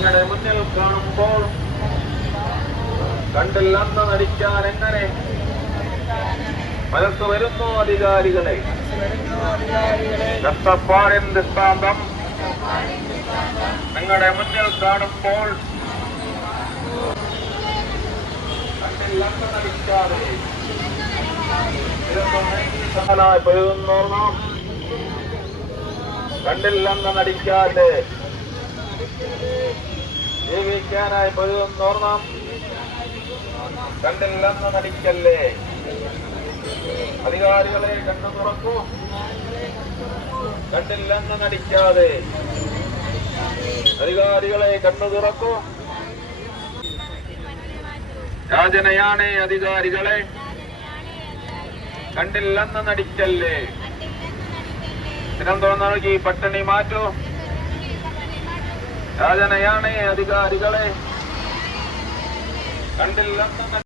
നിങ്ങളുടെ മുന്നിൽ കാണുമ്പോൾ കണ്ടില്ലെന്ന് നടിക്കാൻ എങ്ങനെ മനസ്സ് വരുന്നു അധികാരികളെ? കഷ്ടപ്പാടിൻ ദൃഷ്ടാന്തം നിങ്ങളുടെ മുന്നിൽ കാണുമ്പോൾ കണ്ടില്ലെന്ന് നടിക്കാതെ പെരുന്നോർണം കണ്ടില്ലെന്ന് നടിക്കാതെ ജീവിക്കാനായി പെരുന്നോർണം കണ്ടില്ലെന്ന് നടിക്കല്ലേ. അധികാരികളെ കണ്ണു തുറക്കൂ, കണ്ടില്ലെന്ന് നടിക്കാതെ. അധികാരികളെ കണ്ണു തുറക്കൂ. യാചനയാണ് അധികാരികളെ, കണ്ടില്ലെന്ന് നടിക്കല്ലേ. തിരുവനന്തപുരം നൽകി പട്ടിണി മാറ്റൂ. യാചനയാണ് അധികാരികളെ, കണ്ടില്ലെന്ന്